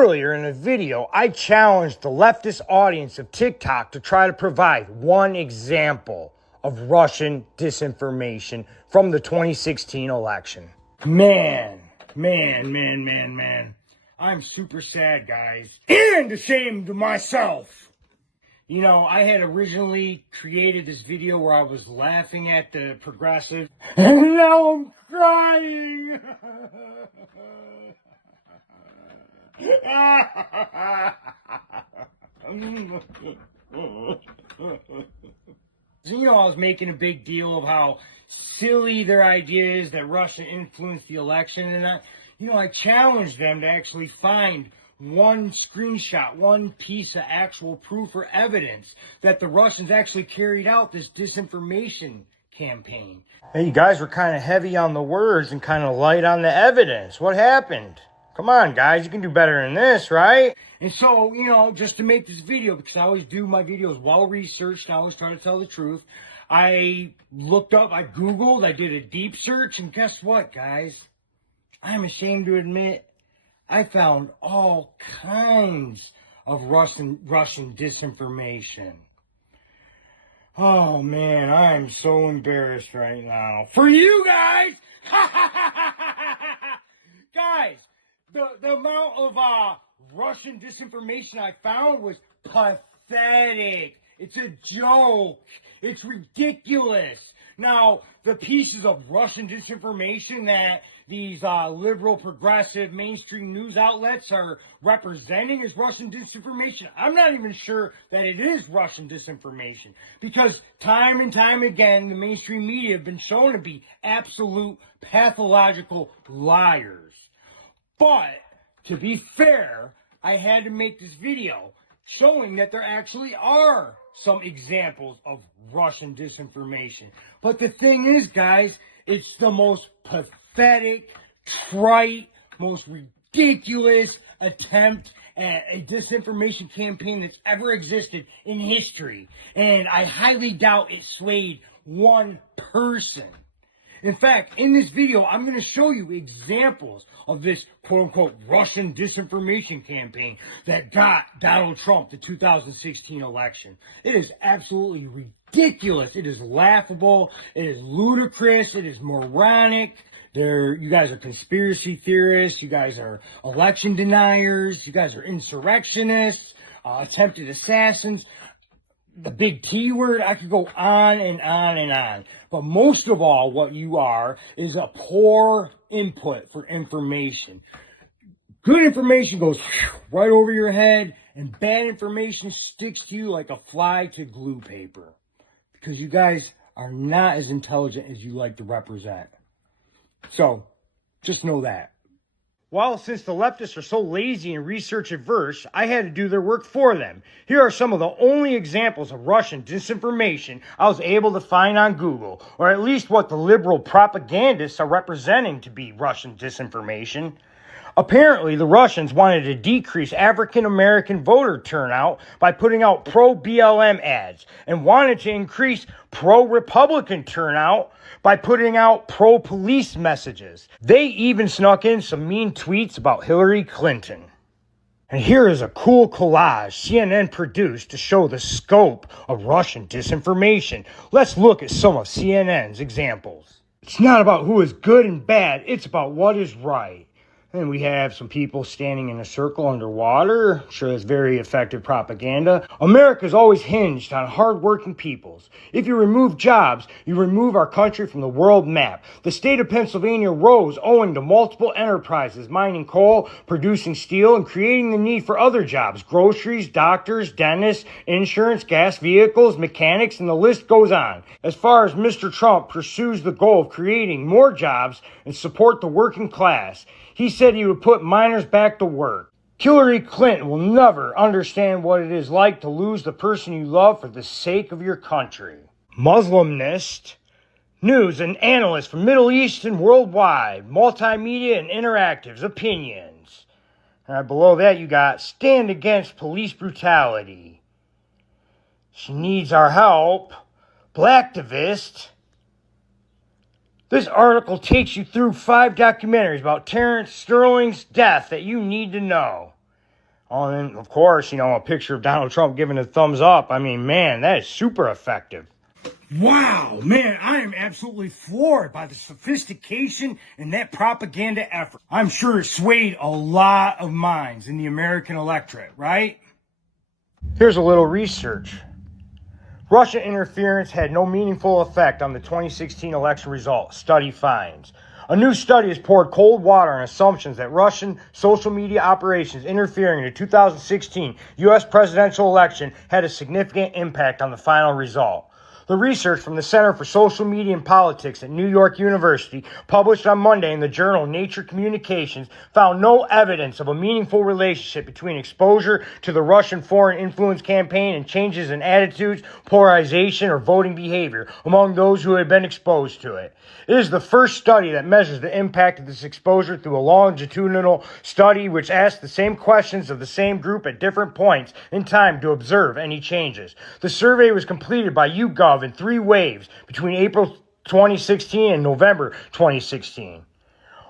Earlier in the video, I challenged the leftist audience of TikTok to try to provide one example of Russian disinformation from the 2016 election. Man. I'm super sad, guys. And ashamed of myself. You know, I had originally created this video where I was laughing at the progressive, and now I'm crying. You know, I was making a big deal of how silly their idea is that Russia influenced the election, and I challenged them to actually find one screenshot, one piece of actual proof or evidence that the Russians actually carried out this disinformation campaign. Hey, you guys were kind of heavy on the words and kind of light on the evidence. What happened? Come on, guys, you can do better than this, right? And so, just to make this video, because I always do my videos well-researched, I always try to tell the truth, I looked up, I Googled, I did a deep search, and guess what, guys? I'm ashamed to admit, I found all kinds of Russian disinformation. Oh, man, I am so embarrassed right now. For you guys! Guys! The amount of Russian disinformation I found was pathetic. It's a joke. It's ridiculous. Now, the pieces of Russian disinformation that these liberal, progressive, mainstream news outlets are representing as Russian disinformation, I'm not even sure that it is Russian disinformation. Because time and time again, the mainstream media have been shown to be absolute pathological liars. But, to be fair, I had to make this video showing that there actually are some examples of Russian disinformation. But the thing is, guys, it's the most pathetic, trite, most ridiculous attempt at a disinformation campaign that's ever existed in history. And I highly doubt it swayed one person. In fact, in this video, I'm going to show you examples of this quote-unquote Russian disinformation campaign that got Donald Trump the 2016 election. It is absolutely ridiculous. It is laughable. It is ludicrous. It is moronic. You guys are conspiracy theorists. You guys are election deniers. You guys are insurrectionists, attempted assassins. The big T word, I could go on and on and on. But most of all, what you are is a poor input for information. Good information goes right over your head, and bad information sticks to you like a fly to glue paper. Because you guys are not as intelligent as you like to represent. So, just know that. Well, since the leftists are so lazy and research averse, I had to do their work for them. Here are some of the only examples of Russian disinformation I was able to find on Google, or at least what the liberal propagandists are representing to be Russian disinformation. Apparently, the Russians wanted to decrease African-American voter turnout by putting out pro-BLM ads, and wanted to increase pro-Republican turnout by putting out pro-police messages. They even snuck in some mean tweets about Hillary Clinton. And here is a cool collage CNN produced to show the scope of Russian disinformation. Let's look at some of CNN's examples. It's not about who is good and bad, it's about what is right. And we have some people standing in a circle underwater. I'm sure that's very effective propaganda. America's always hinged on hard-working peoples. If you remove jobs, you remove our country from the world map. The state of Pennsylvania rose owing to multiple enterprises mining coal, producing steel, and creating the need for other jobs. Groceries, doctors, dentists, insurance, gas vehicles, mechanics, and the list goes on. As far as Mr. Trump pursues the goal of creating more jobs and support the working class, he said he would put miners back to work. Hillary Clinton will never understand what it is like to lose the person you love for the sake of your country. Muslimist, news and analysts from Middle East and worldwide, multimedia and interactives, opinions. And below that you got stand against police brutality. She needs our help. Blacktivist. This article takes you through 5 documentaries about Terrence Sterling's death that you need to know. Oh, and of course, a picture of Donald Trump giving a thumbs up. I mean, man, that is super effective. Wow, man, I am absolutely floored by the sophistication and that propaganda effort. I'm sure it swayed a lot of minds in the American electorate, right? Here's a little research. Russian interference had no meaningful effect on the 2016 election result, study finds. A new study has poured cold water on assumptions that Russian social media operations interfering in the 2016 U.S. presidential election had a significant impact on the final result. The research from the Center for Social Media and Politics at New York University, published on Monday in the journal Nature Communications, found no evidence of a meaningful relationship between exposure to the Russian foreign influence campaign and changes in attitudes, polarization, or voting behavior among those who had been exposed to it. It is the first study that measures the impact of this exposure through a longitudinal study which asks the same questions of the same group at different points in time to observe any changes. The survey was completed by YouGov in 3 waves between April 2016 and November 2016.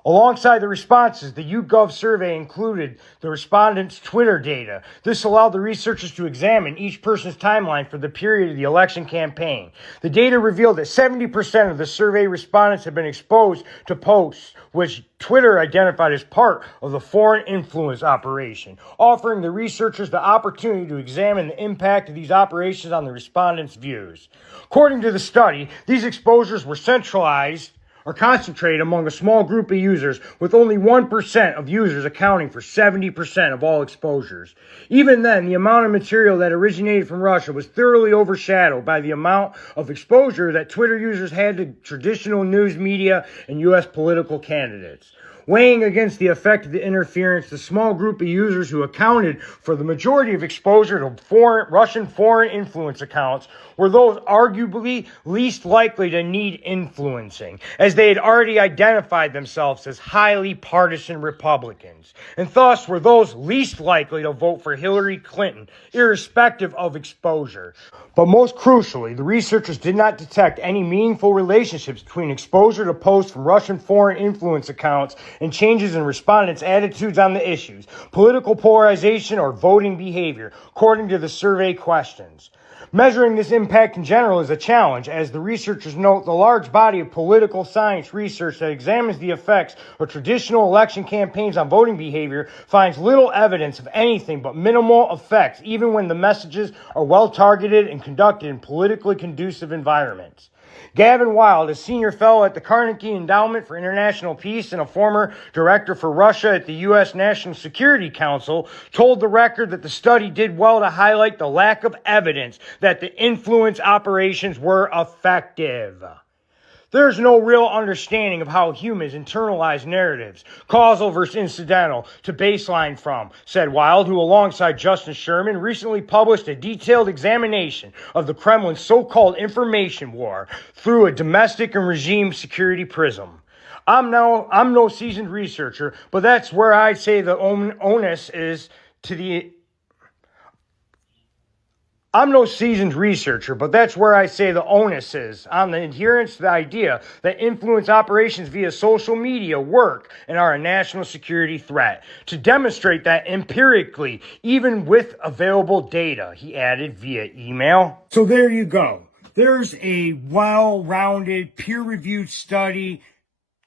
Alongside the responses, the YouGov survey included the respondents' Twitter data. This allowed the researchers to examine each person's timeline for the period of the election campaign. The data revealed that 70% of the survey respondents had been exposed to posts which Twitter identified as part of the foreign influence operation, offering the researchers the opportunity to examine the impact of these operations on the respondents' views. According to the study, these exposures were centralized or concentrated among a small group of users, with only 1% of users accounting for 70% of all exposures. Even then, the amount of material that originated from Russia was thoroughly overshadowed by the amount of exposure that Twitter users had to traditional news media and U.S. political candidates. Weighing against the effect of the interference, the small group of users who accounted for the majority of exposure to Russian foreign influence accounts were those arguably least likely to need influencing, as they had already identified themselves as highly partisan Republicans, and thus were those least likely to vote for Hillary Clinton, irrespective of exposure. But most crucially, the researchers did not detect any meaningful relationships between exposure to posts from Russian foreign influence accounts and changes in respondents' attitudes on the issues, political polarization, or voting behavior, according to the survey questions. Measuring this impact in general is a challenge, as the researchers note the large body of political science research that examines the effects of traditional election campaigns on voting behavior finds little evidence of anything but minimal effects, even when the messages are well targeted and conducted in politically conducive environments. Gavin Wild, a senior fellow at the Carnegie Endowment for International Peace and a former director for Russia at the U.S. National Security Council, told the Record that the study did well to highlight the lack of evidence that the influence operations were effective. There's no real understanding of how humans internalize narratives, causal versus incidental, to baseline from, said Wild, who alongside Justin Sherman recently published a detailed examination of the Kremlin's so-called information war through a domestic and regime security prism. I'm no seasoned researcher, but that's where I'd say the onus is to the... I'm no seasoned researcher, but that's where I say the onus is on the adherence to the idea that influence operations via social media work and are a national security threat. To demonstrate that empirically, even with available data, he added via email. So there you go. There's a well-rounded, peer-reviewed study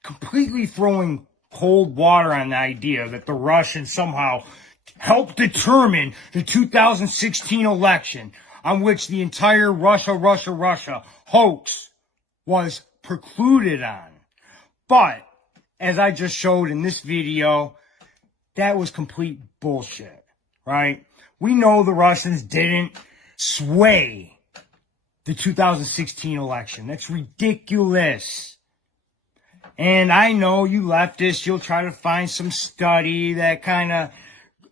completely throwing cold water on the idea that the Russians somehow helped determine the 2016 election, on which the entire Russia hoax was precluded on. But, as I just showed in this video, that was complete bullshit, right? We know the Russians didn't sway the 2016 election. That's ridiculous. And I know you leftists, you'll try to find some study that kind of...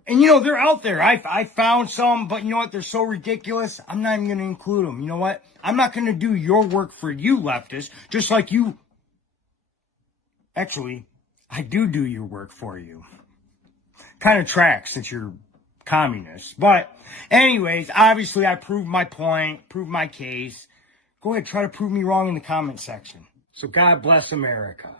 And, they're out there. I found some, but you know what? They're so ridiculous, I'm not even going to include them. You know what? I'm not going to do your work for you, leftists, just like you... Actually, I do your work for you. Kind of tracks since you're communists. But, anyways, obviously I proved my point, proved my case. Go ahead, try to prove me wrong in the comment section. So God bless America.